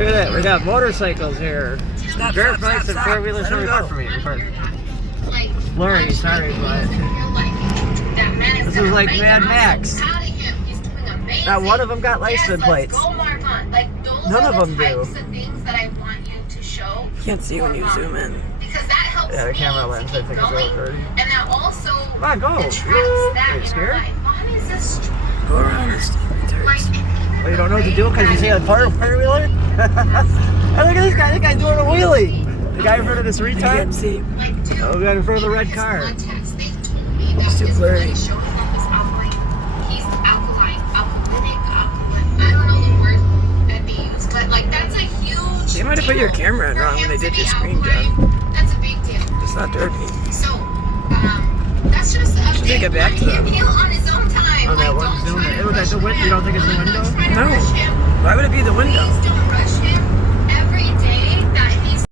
Look at that. We got motorcycles here. Stop, Dirt stop, bikes stop, and stop. four-wheelers. Let Sorry, him far go. from me. Blurry, sorry, but this is like Mad Max. Not one of them got license plates. None of them do. Can't see when you zoom in. Yeah, the camera lens, I think, is a little dirty. And that also Come on, go. Are you scared? Go around the Stevie Turks. Well, you don't know what to do because you see a four-wheeler? Oh, look at this guy. This guy's doing a wheelie. The guy in front of this I retard. can't see. Oh, we got in front of the red car. It's too blurry. They might have put your camera in wrong when they did your screen job. That's a big deal. It's not dirty. So, that's just a Should take it back to them. on his own time. On that one zoom. You don't think it's the window? No. Why would it be the window? Please don't rush